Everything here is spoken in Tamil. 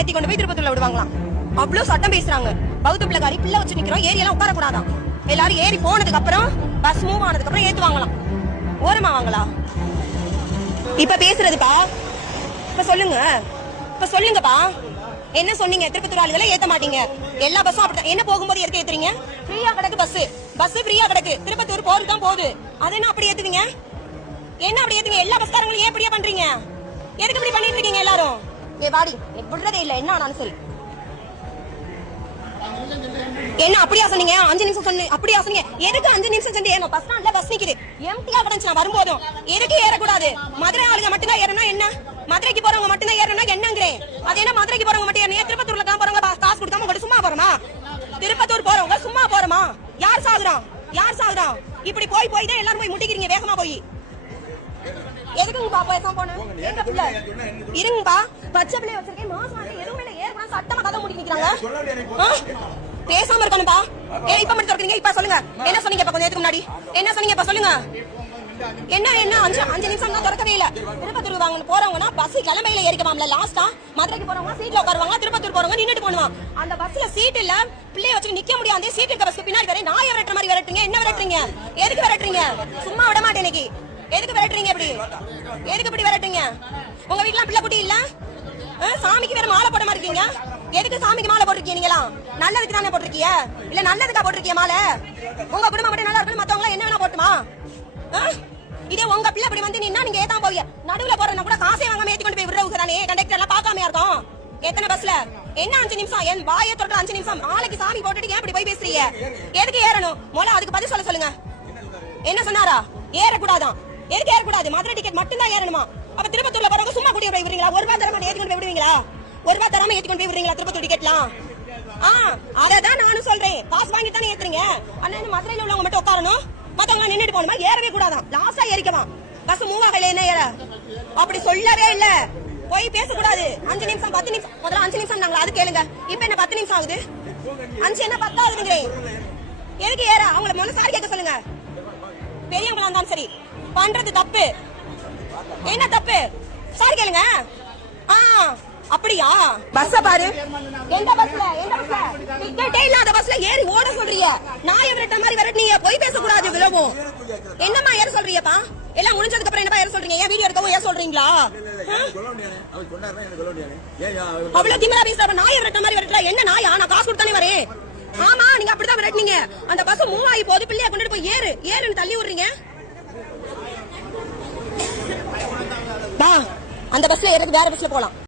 ஏத்தி கொண்டு போய் திருப்பத்தூர்ல விடுவாங்களாம். அவ்வளவு சட்டம் பேசுறாங்க. பௌத்த பிள்ளைகாரி பிள்ளை வச்சு நிக்கிறோம், ஏரியெல்லாம் உட்கார கூடாதான். எல்லாரும் ஏறி போனதுக்கு அப்புறம் பஸ் மூவ் ஆனதுக்கு அப்புறம் ஏத்துவாங்களாம். ஓரமா வாங்களா இப்ப பேசுறதுப்பா? இப்ப சொல்லுங்கப்பா, என்ன சொன்னீங்க? திருப்பத்தூர் ஆளுகளை ஏத்த மாட்டீங்க, எல்லா பஸ்ஸும் அப்படிதான். என்ன போகும்போது எதுக்கு ஏத்துறீங்க? ஃப்ரீயா கிடக்கு பஸ் ஃப்ரீயா கிடக்கு, திருப்பத்தூர் போறதுதான் போகுது, அது என்ன அப்படி ஏத்துவீங்க? என்ன அப்படி ஏத்துங்க? எல்லா பஸ்காரங்களும் ஏன் இப்படியா பண்றீங்க? எதுக்கு இப்படி பண்ணிட்டு இருக்கீங்க எல்லாரும்? வாடி விடுறதே இல்ல, என்ன ஆனாலும் சரி. என்ன அப்படியா சொன்னீங்க? 5 நிமிஷம் சொன்ன அப்படியா சொன்னீங்க? எதுக்கு 5 நிமிஷம் சென்று ஏறணும்? பஸ் ஸ்டாண்ட்ல பஸ் நிக்குது, எம்டியா கிடந்துச்சு. நான் வரும்போதும் எதுக்கு ஏறக்கூடாது? மதுரை ஆளுங்க மட்டும்தான் ஏறணும் என்ன? மதுரைக்கு போறவங்க மட்டும்தான் ஏறணும் என்னங்கிறேன். அது என்ன மதுரைக்கு போறவங்க மட்டும் ஏறணும்? திருப்பத்தூர்ல தான் போறவங்க காசு கொடுக்காம கூட சும்மா போறோமா? திருப்பத்தூர் போறவங்க சும்மா போறோமா? யார் சாகுறான்? இப்படி போய் தான் எல்லாரும் போய் முட்டிக்கிறீங்க வேகமா போய். எதுக்குங்கப்பா பேசாம போன? எங்க பிள்ளை இருங்கப்பா, பச்சை பிள்ளை வச்சிருக்கேன், மாசம் எதுவுமே இல்ல, ஏறணும் சட்டமா கதை முடி நிக்கிறாங்க. பேசாம இருக்கணும்பா. இப்ப மட்டும் இருக்கீங்க. இப்ப சொல்லுங்க, என்ன சொன்னீங்க? இப்ப கொஞ்சம் நேரத்துக்கு முன்னாடி என்ன சொன்னீங்க? இப்ப சொல்லுங்க. என்ன 5 நிமிஷம் தான் திறக்கவே இல்ல. திருப்பத்தூர் வாங்க போறவங்கன்னா பஸ் கிளம்பையில ஏறிக்கவாம்ல. லாஸ்டா மதுரைக்கு போறவங்க சீட்ல உட்காருவாங்க, திருப்பத்தூர் போறவங்க நின்னுட்டு போடுவாங்க. அந்த பஸ்ல சீட் இல்ல, பிள்ளைய வச்சு நிக்க முடியாது. சீட் இருக்க பஸ்க்கு பின்னாடி வரை நாயை விரட்டுற மாதிரி விரட்டுறீங்க. என்ன விரட்டுறீங்க? எதுக்கு விரட்டுறீங்க? சும்மா விட மாட்டேன் இன்னைக்கு. எதுக்கு விரட்டுறீங்க? எதுக்கு இப்படி விரட்டுறீங்க? உங்க வீட்டுல பிள்ளை குட்டி இல்ல? சாமிக்கு வேற மாலை போட மாதிரி இருக்கீங்க. எதுக்கு சாமிக்கு மாலை போட்டிருக்கீங்க? நீங்களா நல்லதுக்கு தானே போட்டிருக்கீங்க, இல்ல நல்லதுக்கா போட்டிருக்கீங்க மாலை? உங்க குடும்பம் மட்டும் நல்லா இருக்கணும், மத்தவங்க என்ன வேணா போட்டுமா? இதே உங்க பிள்ளை அப்படி வந்து நின்னா நீங்க ஏதான் போவீங்க? நடுவுல போறதுனா கூட காசே வாங்காம ஏத்தி கொண்டு போய் விடுறவங்க தானே. கண்டக்டர் எல்லாம் பாக்காம இருக்கும். எத்தனை பஸ்ல என்ன 5 நிமிஷம்? என் வாயை தொடர 5 நிமிஷம். நாளைக்கு சாமி போட்டுட்டு ஏன் இப்படி போய் பேசுறீங்க? எதுக்கு ஏறணும்? மொள அதுக்கு பதில் சொல்லுங்க. என்ன சொன்னாரா? ஏறக்கூடாதான். எதுக்கு ஏறக்கூடாது? மதுரை டிக்கெட் மட்டும் தான் ஏறணுமா? அப்ப திருப்பத்தூர்ல போறவங்க சும்மா கூட்டிட்டு போய் விடுறீங்களா? ஒரு ரூபாய் தரமா ஏத்தி கொண்டு போய் விடுவீங்களா? ஒரு ரூபாய் தராம ஏத்தி கொண்டு போய் விடுறீங்களா திருப்பத்தூர் டிக்கெட்லாம்? அததான் நானும் சொல்றேன். காசு வாங்கி தானே ஏத்துறீங்க. அண்ணா மதுரையில உள்ளவங்க மட்டும் உட்காரணும், மத்தவங்க நின்னுட்டு போகணுமா? ஏறவே கூடாதான். லாஸ்டா ஏறிக்கலாம். பஸ் மூவ் ஆகல, என்ன ஏற? அப்படி சொல்லவே இல்ல. போய் பேசக்கூடாது. 5 நிமிஷம் 10 நிமிஷம் முதல்ல 5 நிமிஷம் நாங்களா அது கேளுங்க. இப்ப என்ன 10 நிமிஷம் ஆகுது? 5 என்ன 10 ஆகுதுங்கிறேன். எதுக்கு ஏற? அவங்கள முதல்ல சாரி கேட்க சொல்லுங்க. பெரியவங்களா இருந்தாலும் சரி, பண்றது தப்பு. என்ன தப்பு? சாரி கேளுங்க. அப்படியா? பஸ் பாரு. எந்த பஸ்ல டிக்கெட்டே இல்லாத பஸ்ல ஏறி ஓட சொல்றீங்க. நாயை விரட்ட மாதிரி விரட்டுனீங்க. போய் பேசக்கூடாது. விலவும் என்னமா ஏற சொல்றீங்கப்பா? எல்லாம் முடிஞ்சதுக்கு அப்புறம் என்னப்பா ஏற சொல்றீங்க? ஏன் வீடியோ எடுக்கவும் ஏன் சொல்றீங்களா? அவ்வளவு திமிரா பேசுற நாயை விரட்ட மாதிரி விரட்டல. என்ன நாயா? நான் காசு கொடுத்தானே வரேன். ஆமா, நீங்க அப்படிதான் விரட்டினீங்க. அந்த பஸ் மூவ் ஆகி போது, பிள்ளைய கொண்டுட்டு போய் ஏறுன்னு தள்ளி விடுறீங்க. அந்த பஸ்ல ஏறது வேற பஸ்ல போலாம்.